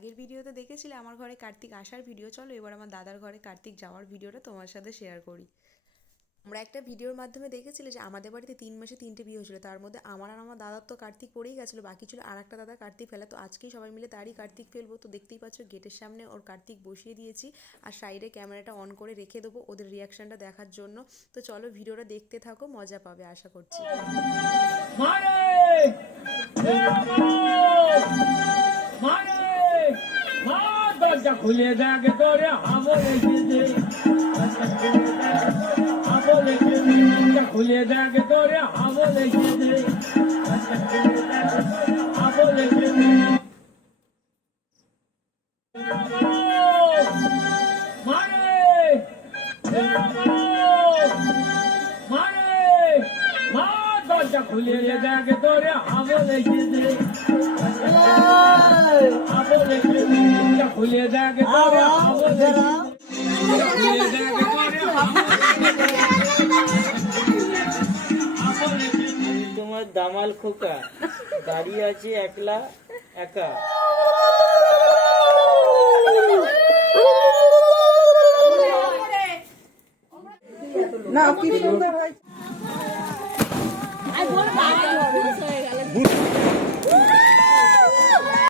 আগের ভিডিওতে দেখেছিলে আমার ঘরে কার্তিক আসার ভিডিও, চলো এবার আমার দাদার ঘরে কার্তিক যাওয়ার ভিডিওটা তোমার সাথে শেয়ার করি। আমরা একটা ভিডিওর মাধ্যমে দেখেছিলে যে আমাদের বাড়িতে 3 মাসে 3টে বিয়ে হয়েছিল, তার মধ্যে আমার আর আমার দাদার তো কার্তিক পড়েই গেছিলো, বাকি ছিল আর একটা দাদা কার্তিক ফেলা। তো আজকেই সবাই মিলে তারই কার্তিক ফেলবো। তো দেখতেই পাচ্ছ গেটের সামনে ওর কার্তিক বসিয়ে দিয়েছি, আর সাইডে ক্যামেরাটা অন করে রেখে দেবো ওদের রিয়াকশনটা দেখার জন্য। তো চলো ভিডিওটা দেখতে থাকো, মজা পাবে আশা করছি। দরজা খুলে দেখে তোরে আমলে খুলে দেখে তোরে আমলে দরজা খুলে দেখে তোরে আমলে খুলে দেখে তোমার দামাল খোকা দাঁড়িয়ে আছে একলা একা। না কি সুন্দর হয়।